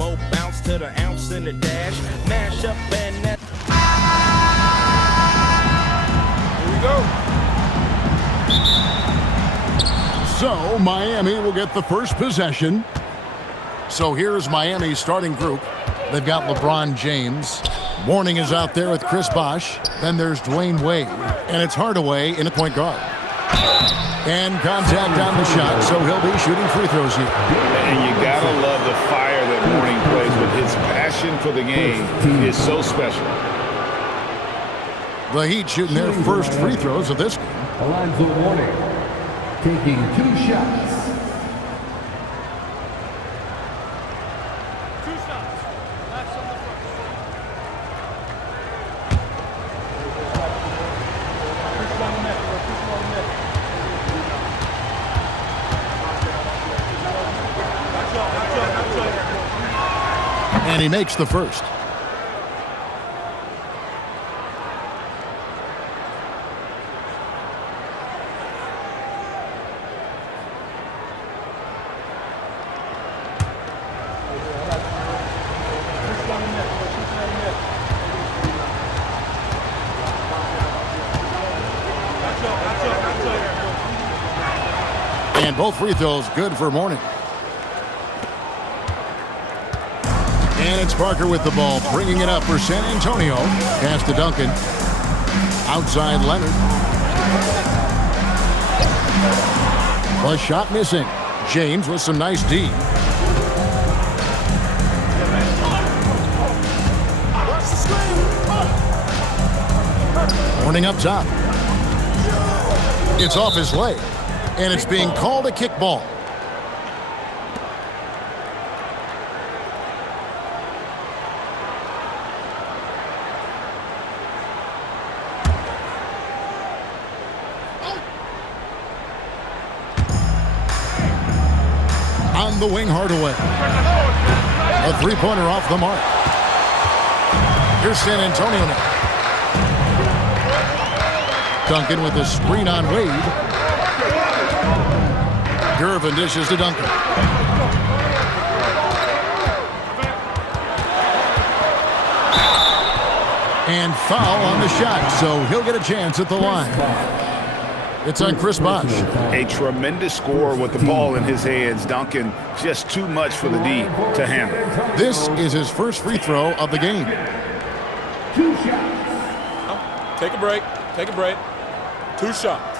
More bounce to the ounce in the dash. Mash up and that. Here we go. So Miami will get the first possession. So here's Miami's starting group. They've got LeBron James. Mourning is out there with Chris Bosh. Then there's Dwayne Wade. And it's Hardaway in a point guard. And contact on the shot, so he'll be shooting free throws here. And you gotta love the fire that Mourning plays with. His passion for the game is so special. The Heat shooting their first free throws of this game. Alonzo Mourning taking 2 shots. And he makes the first. And both free throws good for Mourning. And it's Parker with the ball, bringing it up for San Antonio. Pass to Duncan. Outside Leonard. The shot missing. James with some nice D. Mourning up top. It's off his leg. And it's being called a kickball. On the wing, Hardaway. A three-pointer off the mark. Here's San Antonio now. Duncan with a screen on Wade. Gervin dishes to Duncan. And foul on the shot, so he'll get a chance at the line. It's on Chris Bosh. A tremendous score with the ball in his hands. Duncan, just too much for the D to handle. This is his first free throw of the game. 2 shots. Take a break. Take a break. 2 shots.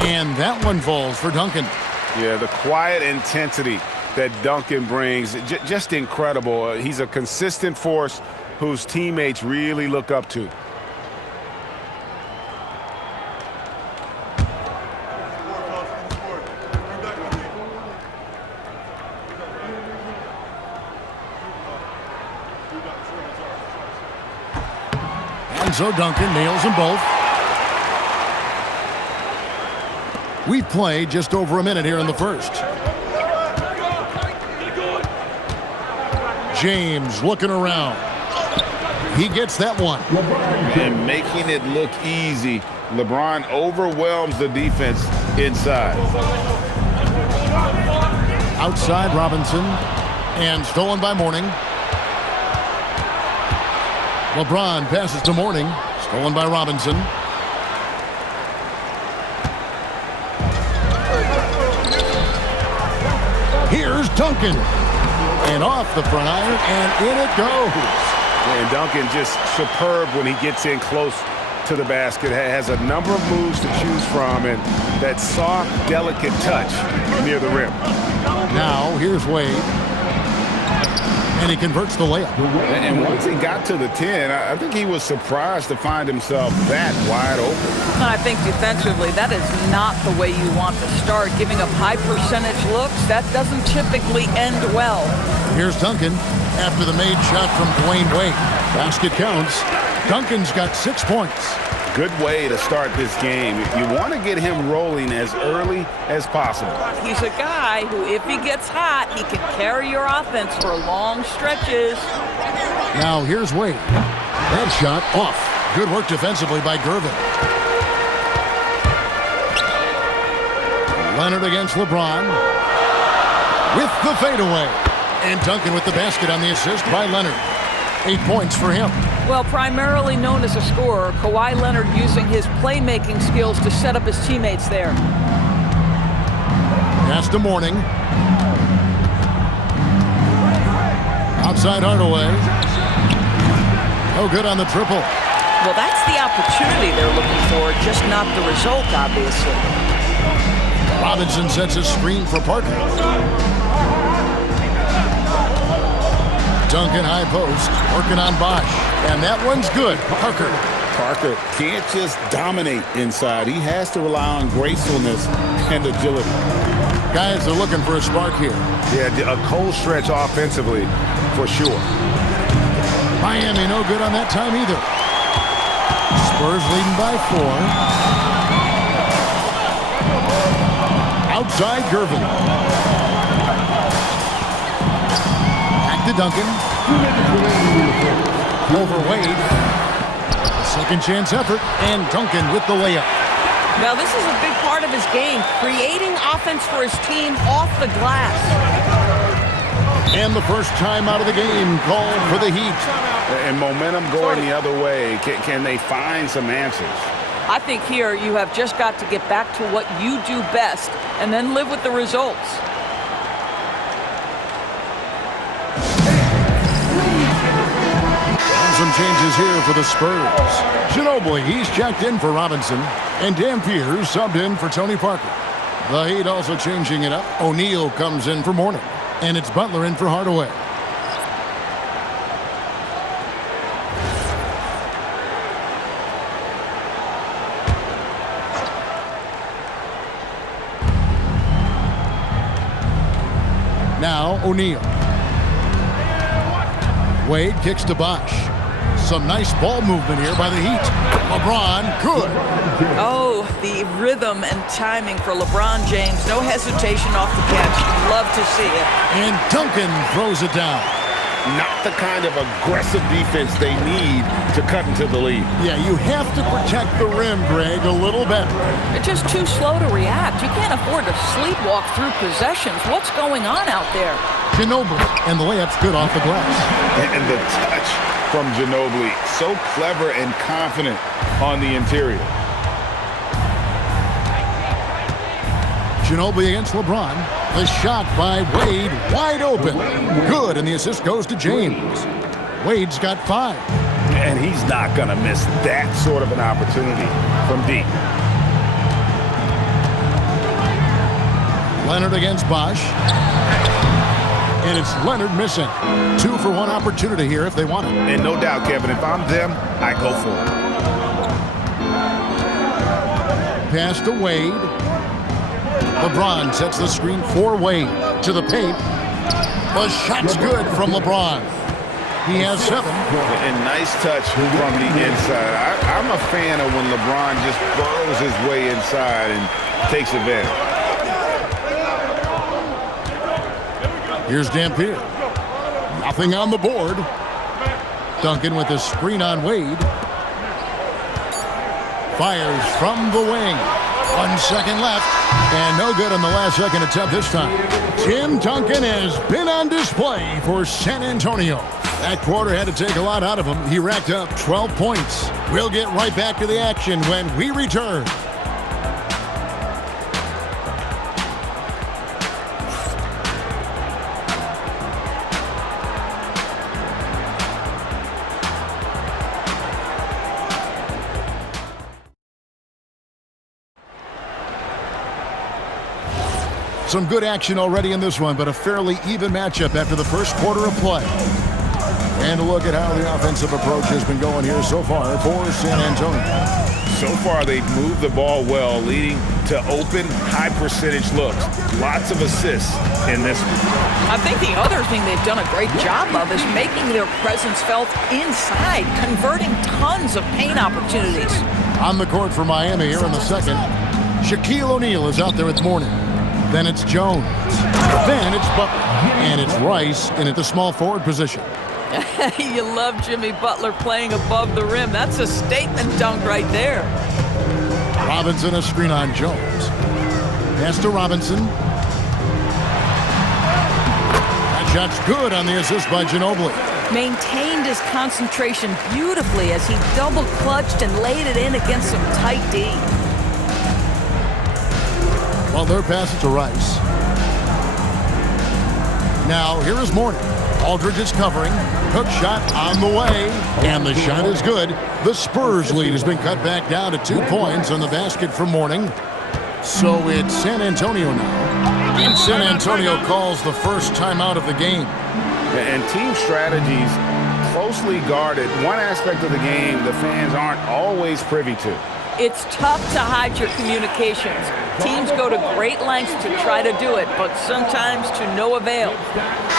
And that one falls for Duncan. Yeah, the quiet intensity that Duncan brings, just incredible. He's a consistent force whose teammates really look up to. And so Duncan nails them both. We've played just over a minute here in the first. James looking around. He gets that one. And making it look easy. LeBron overwhelms the defense inside. Outside Robinson. And stolen by Mourning. LeBron passes to Mourning. Stolen by Robinson. Here's Duncan. And off the front iron, and in it goes. And Duncan just superb when he gets in close to the basket. Has a number of moves to choose from, and that soft, delicate touch near the rim. Now, here's Wade. And he converts the layup. And once he got to the 10, I think he was surprised to find himself that wide open. And I think defensively, that is not the way you want to start. Giving up high percentage looks, that doesn't typically end well. Here's Duncan after the made shot from Dwayne Wade. Basket counts. Duncan's got 6 points. Good way to start this game. You want to get him rolling as early as possible. He's a guy who, if he gets hot, he can carry your offense for long stretches. Now here's Wade. That shot off. Good work defensively by Gervin. Leonard against LeBron. With the fadeaway. And Duncan with the basket on the assist by Leonard. 8 points for him. Well, primarily known as a scorer, Kawhi Leonard using his playmaking skills to set up his teammates there. Pass to Mourning. Outside Hardaway. No good on the triple. Well, that's the opportunity they're looking for, just not the result, obviously. Robinson sets a screen for Parker. Duncan high post, working on Bosch. And that one's good. Parker can't just dominate inside. He has to rely on gracefulness and agility. Guys are looking for a spark here. Yeah, a cold stretch offensively, for sure. Miami no good on that time either. Spurs leading by 4. Outside Gervin. Back to Duncan. Over Wade. Second chance effort. And Duncan with the layup. Now, this is a big part of his game, creating offense for his team off the glass. And the first time out of the game called for the Heat. And momentum going the other way. Can they find some answers? I think here you have just got to get back to what you do best and then live with the results. Some changes here for the Spurs. Ginobili, he's checked in for Robinson. And Dampier subbed in for Tony Parker. The Heat also changing it up. O'Neal comes in for Mourning. And it's Butler in for Hardaway. Now O'Neal. Wade kicks to Bosch. Some nice ball movement here by the Heat. LeBron, good. Oh, the rhythm and timing for LeBron James. No hesitation off the catch. Love to see it. And Duncan throws it down. Not the kind of aggressive defense they need to cut into the lead. Yeah, you have to protect the rim, Greg, a little better. They're just too slow to react. You can't afford to sleepwalk through possessions. What's going on out there? Ginobili, and the layup's good off the glass. And the touch from Ginobili, so clever and confident on the interior. Ginobili against LeBron. The shot by Wade, wide open. Good, and the assist goes to James. Wade's got 5. And he's not going to miss that sort of an opportunity from deep. Leonard against Bosch. And it's Leonard missing. 2 for 1 opportunity here if they want it. And no doubt, Kevin, if I'm them, I go for it. Pass to Wade. LeBron sets the screen for Wade. To the paint. The shot's good from LeBron. He has 7. And nice touch from the inside. I'm a fan of when LeBron just burrows his way inside and takes advantage. Here's Dampier. Nothing on the board. Duncan with a screen on Wade. Fires from the wing. 1 second left. And no good on the last second attempt this time. Tim Duncan has been on display for San Antonio. That quarter had to take a lot out of him. He racked up 12 points. We'll get right back to the action when we return. Some good action already in this one, but a fairly even matchup after the first quarter of play. And a look at how the offensive approach has been going here so far for San Antonio. So far, they've moved the ball well, leading to open, high-percentage looks. Lots of assists in this one. I think the other thing they've done a great job of is making their presence felt inside, converting tons of paint opportunities. On the court for Miami here in the second, Shaquille O'Neal is out there with Mourning. Then it's Jones. Then it's Butler. And it's Rice in at the small forward position. You love Jimmy Butler playing above the rim. That's a statement dunk right there. Robinson a screen on Jones. Pass to Robinson. That shot's good on the assist by Ginobili. Maintained his concentration beautifully as he double clutched and laid it in against some tight D. Well, they're passing to Rice. Now, here is Mourning. Aldridge is covering. Hook shot on the way. And the shot is good. The Spurs lead has been cut back down to 2 points on the basket from Mourning. So it's San Antonio now. And San Antonio calls the first timeout of the game. And team strategies closely guarded. One aspect of the game the fans aren't always privy to. It's tough to hide your communications. Teams go to great lengths to try to do it, but sometimes to no avail.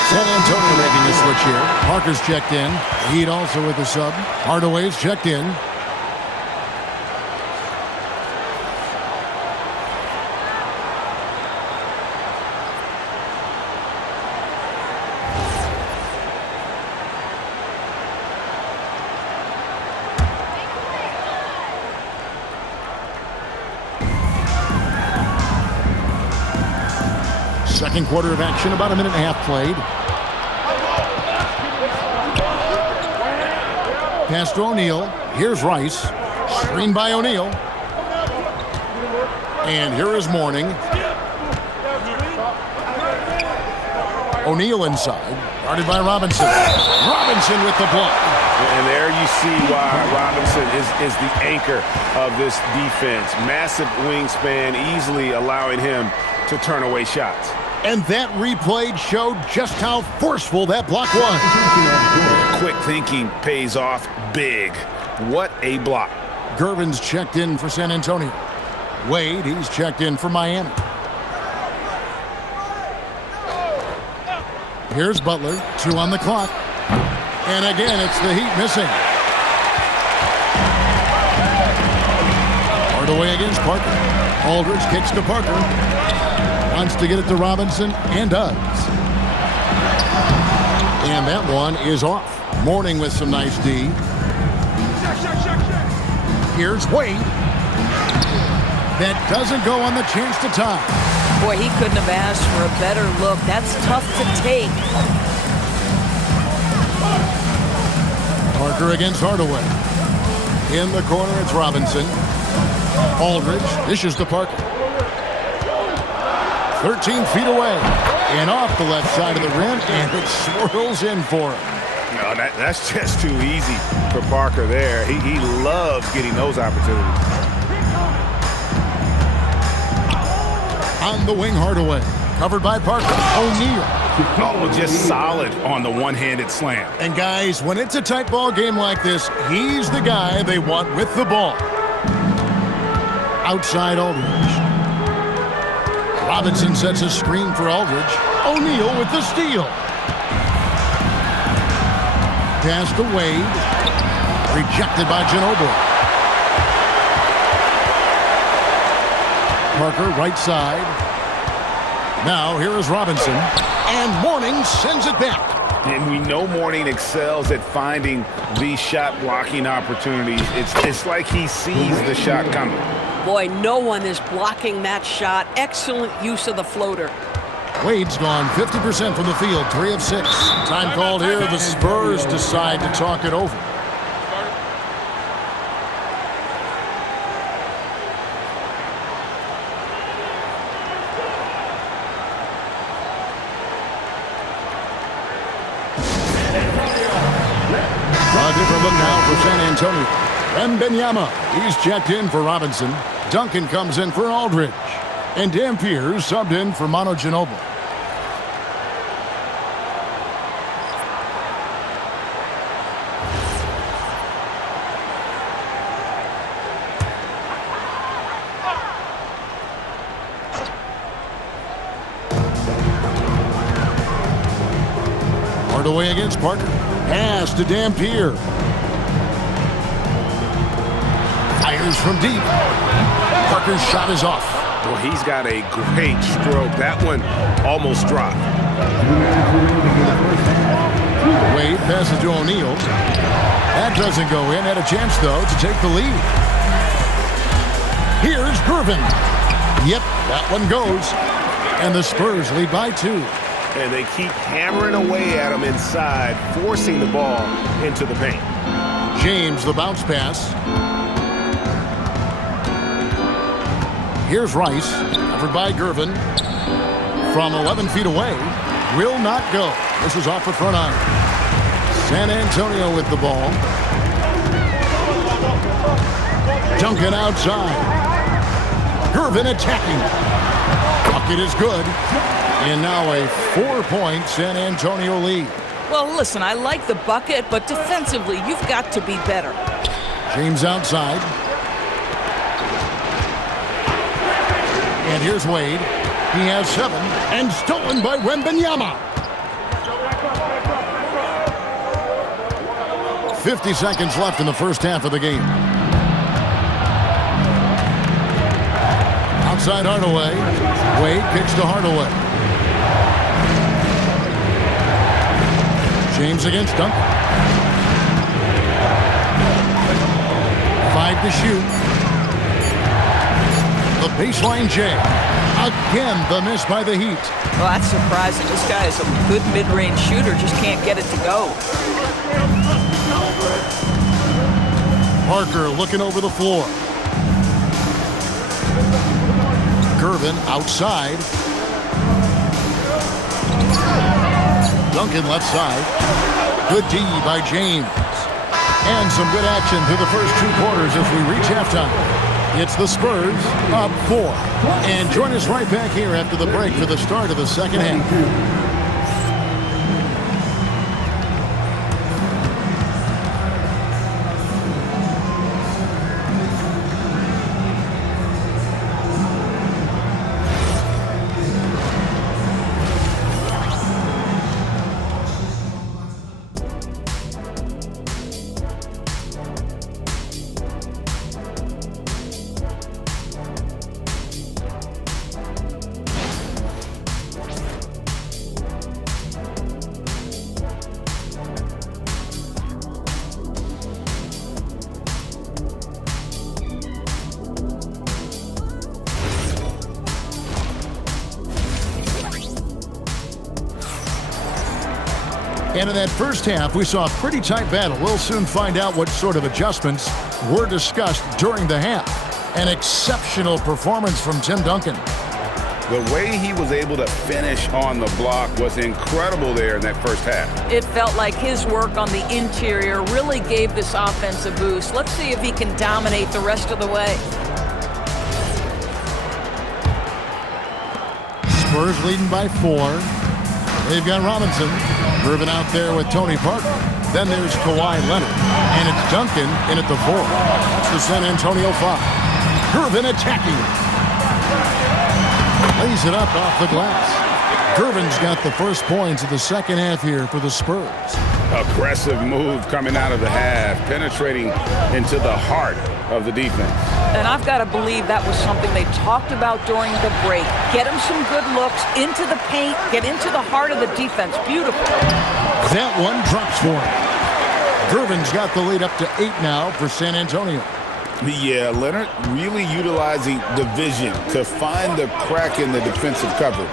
San Antonio making a switch here. Parker's checked in. Heat also with the sub. Hardaway's checked in. Second quarter of action, about a minute and a half played. Pass to O'Neal. Here's Rice. Screen by O'Neal. And here is Mourning. O'Neal inside. Guarded by Robinson. Robinson with the block. And there you see why Robinson is the anchor of this defense. Massive wingspan, easily allowing him to turn away shots. And that replay showed just how forceful that block was. Quick thinking pays off big. What a block. Gervin's checked in for San Antonio. Wade, he's checked in for Miami. Here's Butler, 2 on the clock. And again, it's the Heat missing. Hardaway against Parker. Aldridge kicks to Parker. Wants to get it to Robinson, and does. And that one is off. Mourning with some nice D. Here's Wade. That doesn't go on the chance to tie. Boy, he couldn't have asked for a better look. That's tough to take. Parker against Hardaway. In the corner, it's Robinson. Aldridge dishes to Parker. 13 feet away and off the left side of the rim, and it swirls in for him. No, that's just too easy for Parker there. He loves getting those opportunities. On the wing, Hardaway. Covered by Parker. O'Neal. Oh, just solid on the one-handed slam. And guys, when it's a tight ball game like this, he's the guy they want with the ball. Outside Aldridge. Robinson sets a screen for Aldridge. O'Neal with the steal. Pass to Wade. Rejected by Ginobili. Parker right side. Now here is Robinson. And Mourning sends it back. And we know Mourning excels at finding these shot blocking opportunities. It's like he sees the shot coming. Boy, no one is blocking that shot. Excellent use of the floater. Wade's gone 50% from the field, 3 of 6. Time called here. The Spurs decide to talk it over. A different look now for San Antonio. Wembanyama, he's checked in for Robinson. Duncan comes in for Aldridge. And Dampier subbed in for Manu Ginobili. Hardaway against Parker. Pass to Dampier. Fires from deep. Parker's shot is off. Well, he's got a great stroke. That one almost dropped. Wade passes to O'Neal. That doesn't go in. Had a chance, though, to take the lead. Here's Gervin. Yep, that one goes. And the Spurs lead by 2. And they keep hammering away at him inside, forcing the ball into the paint. James, the bounce pass. Here's Rice, covered by Gervin. From 11 feet away, will not go. This is off the front iron. San Antonio with the ball. Duncan outside. Gervin attacking. Bucket is good. And now a 4-point San Antonio lead. Well, listen, I like the bucket, but defensively, you've got to be better. James outside. And here's Wade. He has 7 and stolen by Wembanyama. 50 seconds left in the first half of the game. Outside Hardaway. Wade kicks to Hardaway. James against Duncan. 5 to shoot. The baseline J. Again, the miss by the Heat. Well, that's surprising. This guy is a good mid-range shooter, just can't get it to go. Parker looking over the floor. Gervin outside. Duncan left side. Good D by James. And some good action through the first 2 quarters as we reach halftime. It's the Spurs up 4. And join us right back here after the break for the start of the second half. And in that first half, we saw a pretty tight battle. We'll soon find out what sort of adjustments were discussed during the half. An exceptional performance from Tim Duncan. The way he was able to finish on the block was incredible there in that first half. It felt like his work on the interior really gave this offense a boost. Let's see if he can dominate the rest of the way. Spurs leading by 4. They've got Robinson. Gervin out there with Tony Parker. Then there's Kawhi Leonard. And it's Duncan in at the 4. That's the San Antonio 5. Gervin attacking. Lays it up off the glass. Gervin's got the first points of the second half here for the Spurs. Aggressive move coming out of the half, penetrating into the heart of the defense. And I've got to believe that was something they talked about during the break. Get him some good looks into the paint, get into the heart of the defense. Beautiful. That one drops for him. Gervin's got the lead up to 8 now for San Antonio. Yeah, Leonard really utilizing the vision to find the crack in the defensive coverage.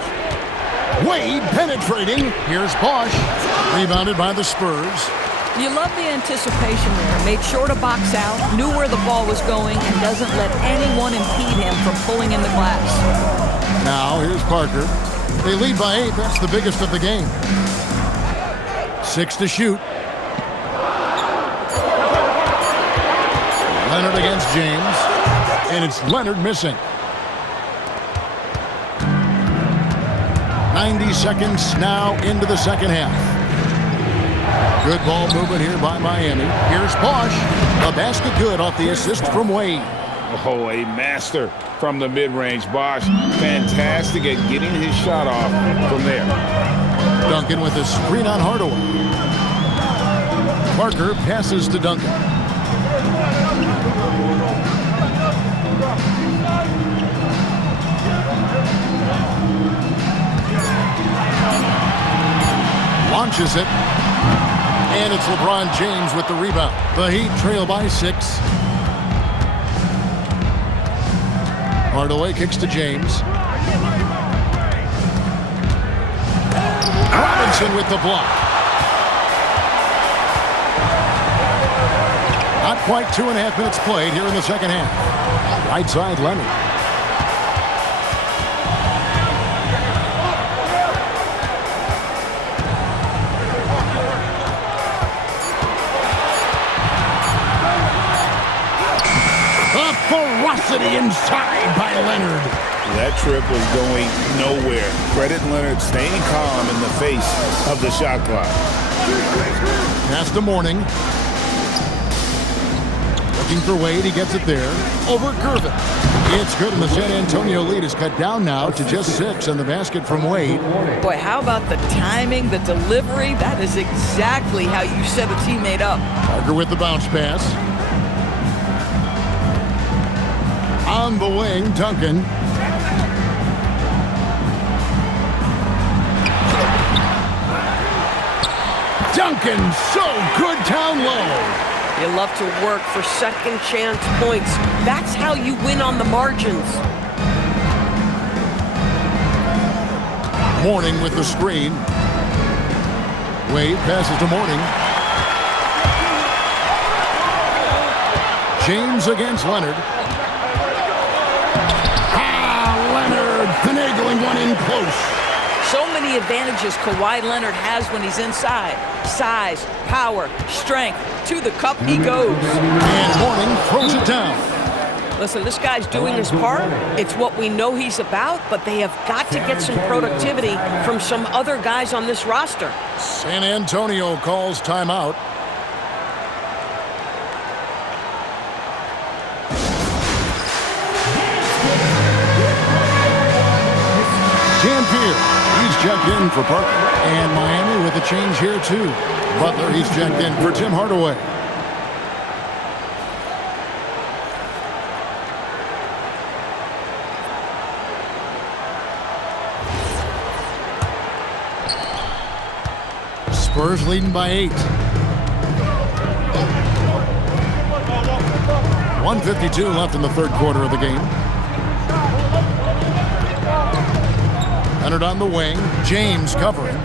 Wade penetrating. Here's Bosch. Rebounded by the Spurs. You love the anticipation there. Made sure to box out, knew where the ball was going, and doesn't let anyone impede him from pulling in the glass. Now, here's Parker. They lead by 8. That's the biggest of the game. 6 to shoot. Leonard against James. And it's Leonard missing. 90 seconds now into the second half. Good ball movement here by Miami. Here's Bosch. A basket good off the assist from Wade. Oh, a master from the mid-range. Bosch, fantastic at getting his shot off from there. Duncan with a screen on Hardaway. Parker passes to Duncan. Launches it. And it's LeBron James with the rebound. The Heat trail by 6. Hardaway kicks to James. Robinson with the block. Not quite 2.5 minutes played here in the second half. Right side, Leonard. A ferocity inside by Leonard. That trip was going nowhere. Credit Leonard staying calm in the face of the shot clock. Pass to Mourning. Looking for Wade, he gets it there. Over Gervin. It's good, and the San Antonio lead is cut down now to just 6 on the basket from Wade. Boy, how about the timing, the delivery? That is exactly how you set a teammate up. Parker with the bounce pass. On the wing, Duncan. Duncan, so good down low. You love to work for second chance points. That's how you win on the margins. Mourning with the screen. Wade passes to Mourning. James against Leonard. Leonard finagling one in close. So many advantages Kawhi Leonard has when he's inside. Size, power, strength. To the cup he goes. And Mourning throws it down. Listen, this guy's doing his part. It's what we know he's about, but they have got to get some productivity from some other guys on this roster. San Antonio calls timeout. Dampier, he's checked in for Parker. And Miami with a change here too. Butler, he's checked in for Tim Hardaway. Spurs leading by 8. 1:52 left in the third quarter of the game. Leonard on the wing. James covering.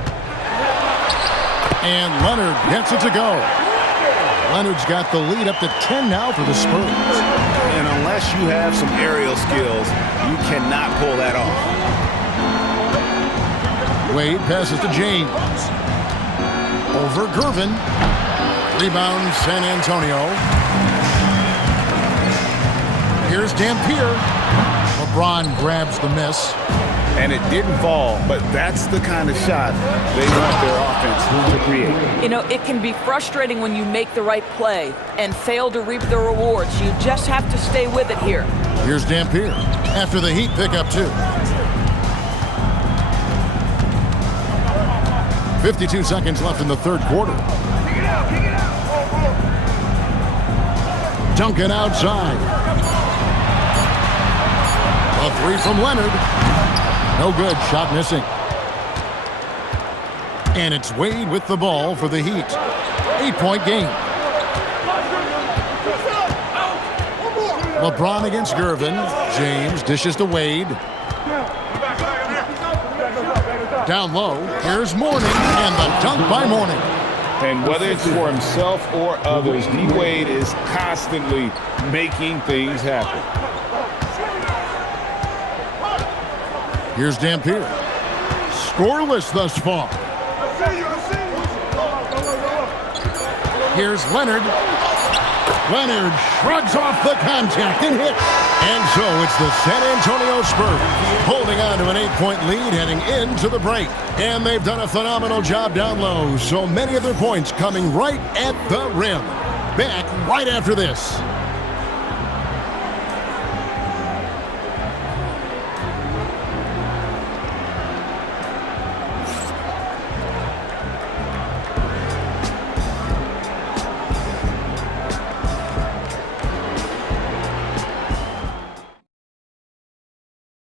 And Leonard gets it to go. Leonard's got the lead up to 10 now for the Spurs. And unless you have some aerial skills, you cannot pull that off. Wade passes to James. Over Gervin. Rebound San Antonio. Here's Dampier. LeBron grabs the miss. And it didn't fall, but that's the kind of shot they want their offense to create. You know, it can be frustrating when you make the right play and fail to reap the rewards. You just have to stay with it here. Here's Dampier after the Heat pick up 2. 52 seconds left in the third quarter. Duncan outside. A 3 from Leonard. No good. Shot missing. And it's Wade with the ball for the Heat. 8-point game. LeBron against Gervin. James dishes to Wade. Down low. Here's Mourning. And the dunk by Mourning. And whether it's for himself or others, D-Wade is constantly making things happen. Here's Dampier. Scoreless thus far. Here's Leonard. Leonard shrugs off the contact and hits. And so it's the San Antonio Spurs holding on to an 8-point lead heading into the break. And they've done a phenomenal job down low. So many of their points coming right at the rim. Back right after this.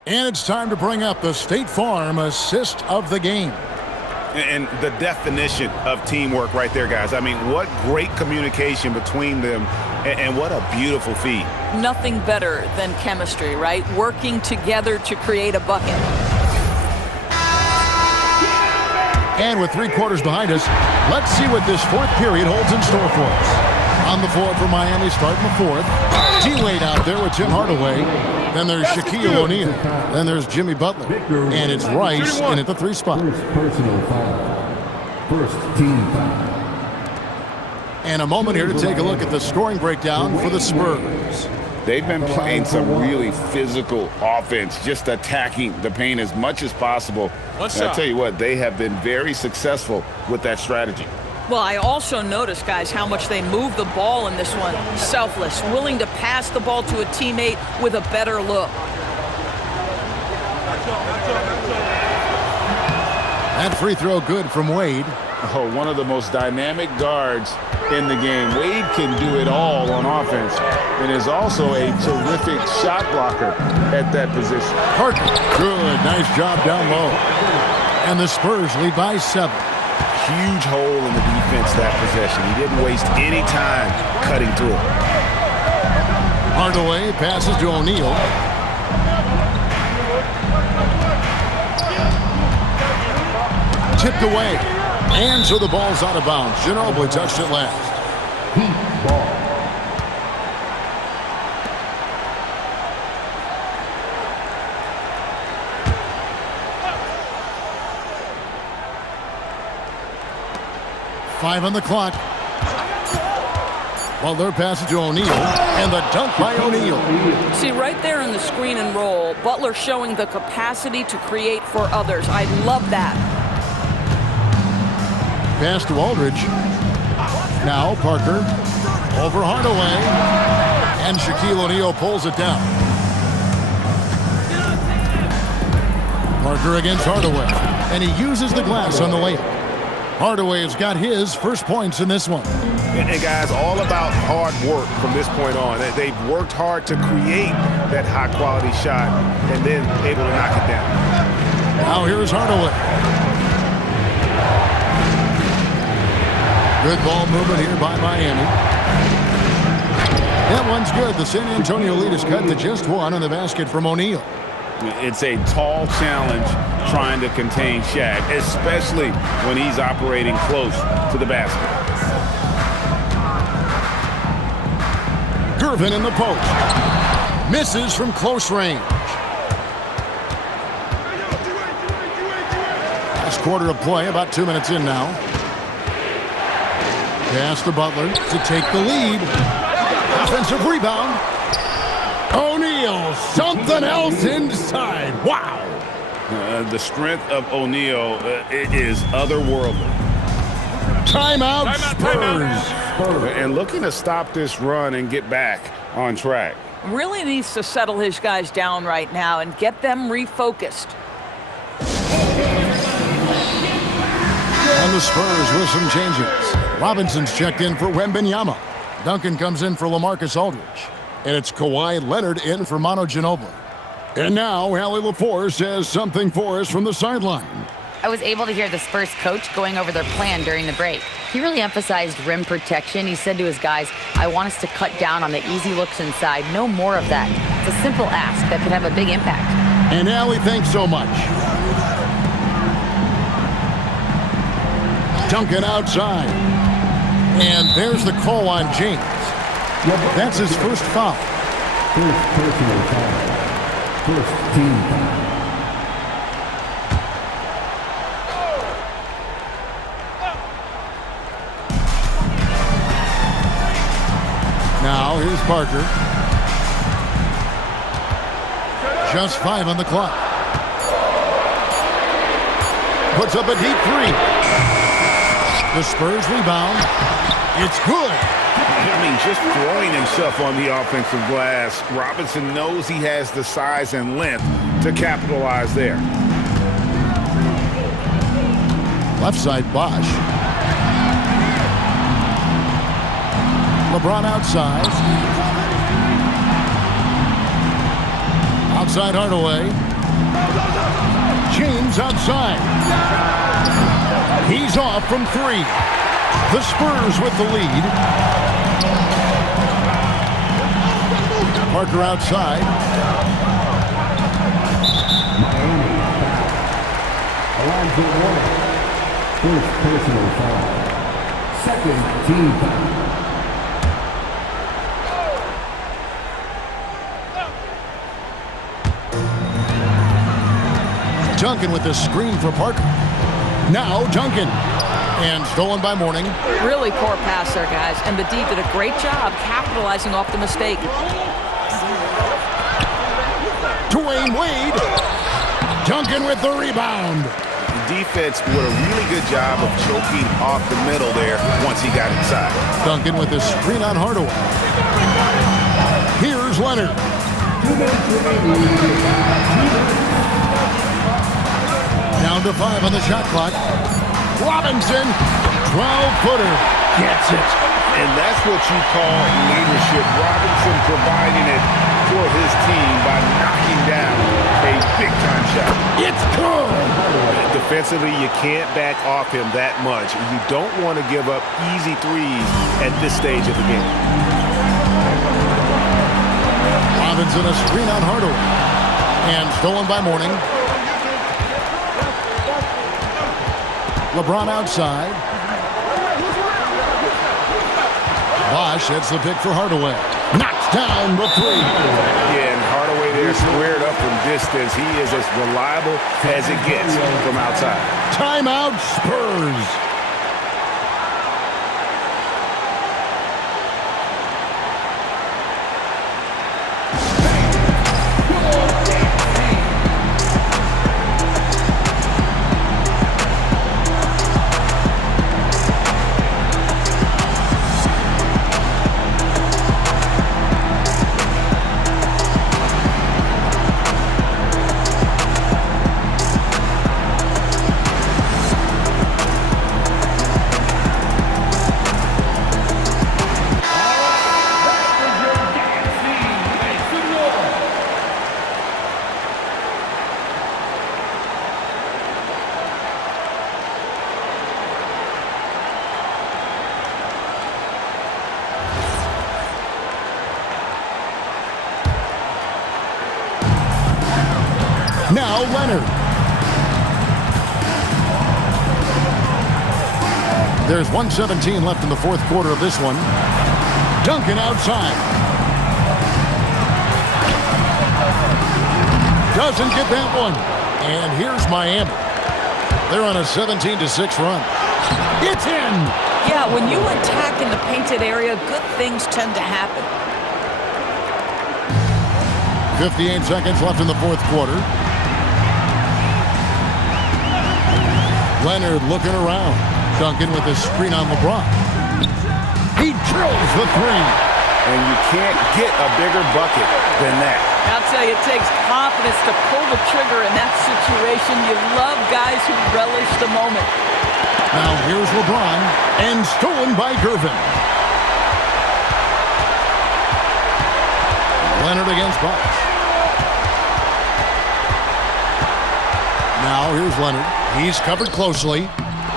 And it's time to bring up the State Farm assist of the game. And the definition of teamwork right there, guys. I mean, what great communication between them, and what a beautiful feed. Nothing better than chemistry, right? Working together to create a bucket. And with 3 quarters behind us, let's see what this fourth period holds in store for us. On the floor for Miami starting the fourth. D-Wade out there with Tim Hardaway. Then there's Shaquille O'Neal. Then there's Jimmy Butler. And it's Rice in at the 3 spot. First personal foul. First team foul. And a moment here to take a look at the scoring breakdown for the Spurs. They've been playing some really physical offense, just attacking the paint as much as possible. And I tell you what, they have been very successful with that strategy. Well, I also noticed, guys, how much they move the ball in this one. Selfless, willing to pass the ball to a teammate with a better look. That free throw good from Wade. Oh, one of the most dynamic guards in the game. Wade can do it all on offense and is also a terrific shot blocker at that position. Parker, good, nice job down low. And the Spurs lead by 7. Huge hole in the defense that possession. He didn't waste any time cutting through it. Hardaway passes to O'Neal. Tipped away. And so the ball's out of bounds. Ginobili touched it last. Heat ball. Five on the clock. Butler passes to O'Neal, and the dunk by O'Neal. See, right there in the screen and roll, Butler showing the capacity to create for others. I love that. Pass to Aldridge. Now Parker over Hardaway, and Shaquille O'Neal pulls it down. Parker against Hardaway, and he uses the glass on the layup. Hardaway has got his first points in this one. And guys, all about hard work from this point on. They've worked hard to create that high-quality shot and then able to knock it down. Now here's Hardaway. Good ball movement here by Miami. That one's good. The San Antonio lead is cut to just 1 on the basket from O'Neal. It's a tall challenge trying to contain Shaq, especially when he's operating close to the basket. Gervin in the post. Misses from close range. Last quarter of play, about 2 minutes in now. Pass to Butler to take the lead. Offensive rebound. O'Neal, something else inside. Wow. The strength of O'Neal is otherworldly. Timeout, Spurs. And looking to stop this run and get back on track. Really needs to settle his guys down right now and get them refocused. And the Spurs with some changes. Robinson's checked in for Wembanyama. Duncan comes in for LaMarcus Aldridge. And it's Kawhi Leonard in for Manu Ginobili. And now, Allie LaForce has something for us from the sideline. I was able to hear the Spurs coach going over their plan during the break. He really emphasized rim protection. He said to his guys, I want us to cut down on the easy looks inside. No more of that. It's a simple ask that could have a big impact. And Allie, thanks so much. Duncan outside. And there's the call on James. That's his first foul. First personal foul. First team foul. Now here's Parker. Just 5 on the clock. Puts up a deep 3. The Spurs rebound. It's good. I mean, just throwing himself on the offensive glass. Robinson knows he has the size and length to capitalize there. Left side, Bosch. LeBron outside. Outside Hardaway. James outside. He's off from 3. The Spurs with the lead. Parker outside. Miami foul. Alonzo Mourning. First personal foul. Second team foul. Duncan with the screen for Parker. Now Duncan. And stolen by Mourning. Really poor pass there, guys. And the D did a great job capitalizing off the mistake. Dwayne Wade. Duncan with the rebound. The defense did a really good job of choking off the middle there once he got inside. Duncan with the screen on Hardaway. Here's Leonard. Down to 5 on the shot clock. Robinson, 12-footer, gets it. And that's what you call leadership. Robinson providing it for his team by knocking down a big-time shot. It's good. Defensively, you can't back off him that much. You don't want to give up easy threes at this stage of the game. Robinson a screen on Hardaway. And stolen by Mourning. LeBron outside. Bosh heads the pick for Hardaway. Knocks down the 3. Yeah, and Hardaway there squared up from distance. He is as reliable as it gets from outside. Timeout, Spurs. Now Leonard. There's 1:17 left in the fourth quarter of this one. Duncan outside. Doesn't get that one. And here's Miami. They're on a 17-6 run. It's in. Yeah, when you attack in the painted area, good things tend to happen. 58 seconds left in the fourth quarter. Leonard looking around. Duncan with a screen on LeBron. He drills the 3. And you can't get a bigger bucket than that. I'll tell you, it takes confidence to pull the trigger in that situation. You love guys who relish the moment. Now here's LeBron, and stolen by Gervin. Leonard against Bosh. Now here's Leonard. He's covered closely.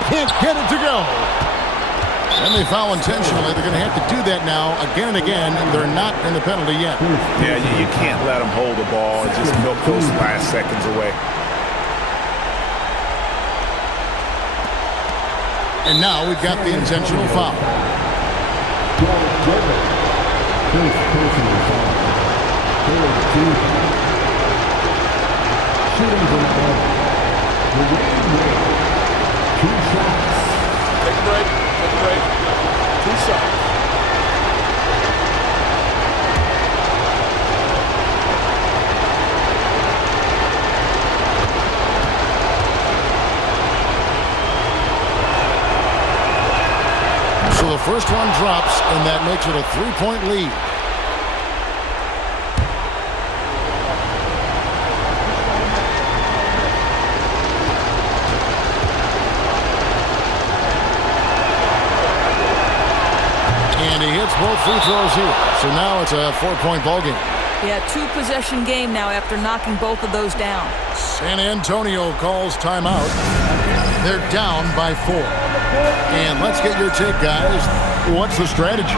Can't get it to go. And they foul intentionally. They're going to have to do that now again and again. They're not in the penalty yet. Yeah, you can't let them hold the ball and just milk those last seconds away. And now we've got the intentional foul. Two shots. Take a break. Take a break. 2 shots. So the first one drops, and that makes it a 3-point lead. And he hits both free throws here. So now it's a 4-point ball game. Yeah, 2-possession game now after knocking both of those down. San Antonio calls timeout. They're down by 4. And let's get your take, guys. What's the strategy?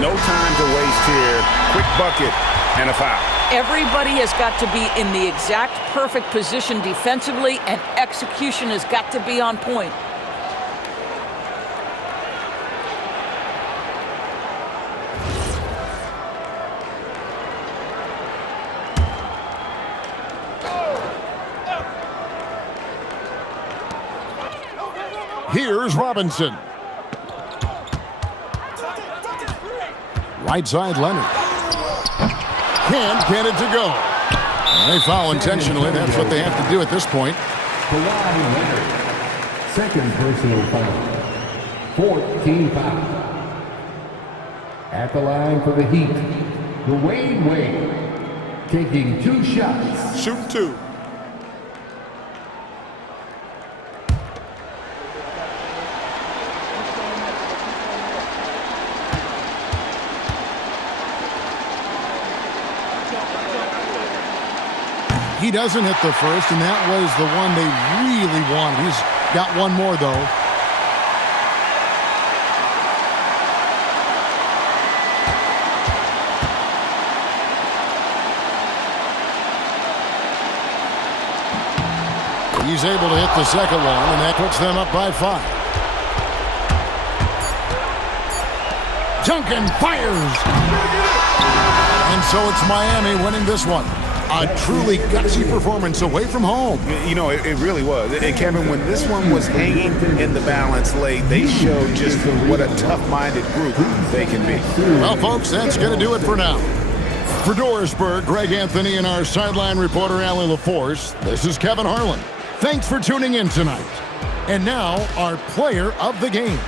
No time to waste here. Quick bucket and a foul. Everybody has got to be in the exact perfect position defensively, and execution has got to be on point. Here's Robinson. Right side, Leonard. Can it to go. They foul intentionally. That's what they have to do at this point. Kawhi Leonard. Second personal foul. 14 foul. At the line for the Heat, Dwayne Wade taking 2 shots. Shooting 2. He doesn't hit the first, and that was the one they really wanted. He's got one more, though. He's able to hit the second one, and that puts them up by 5. Duncan fires! And so it's Miami winning this one. A truly gutsy performance away from home. You know, it really was. And Kevin, when this one was hanging in the balance late, they showed just what a tough-minded group they can be. Well, folks, that's going to do it for now. For Dorisburg, Greg Anthony, and our sideline reporter, Allie LaForce, this is Kevin Harlan. Thanks for tuning in tonight. And now, our player of the game.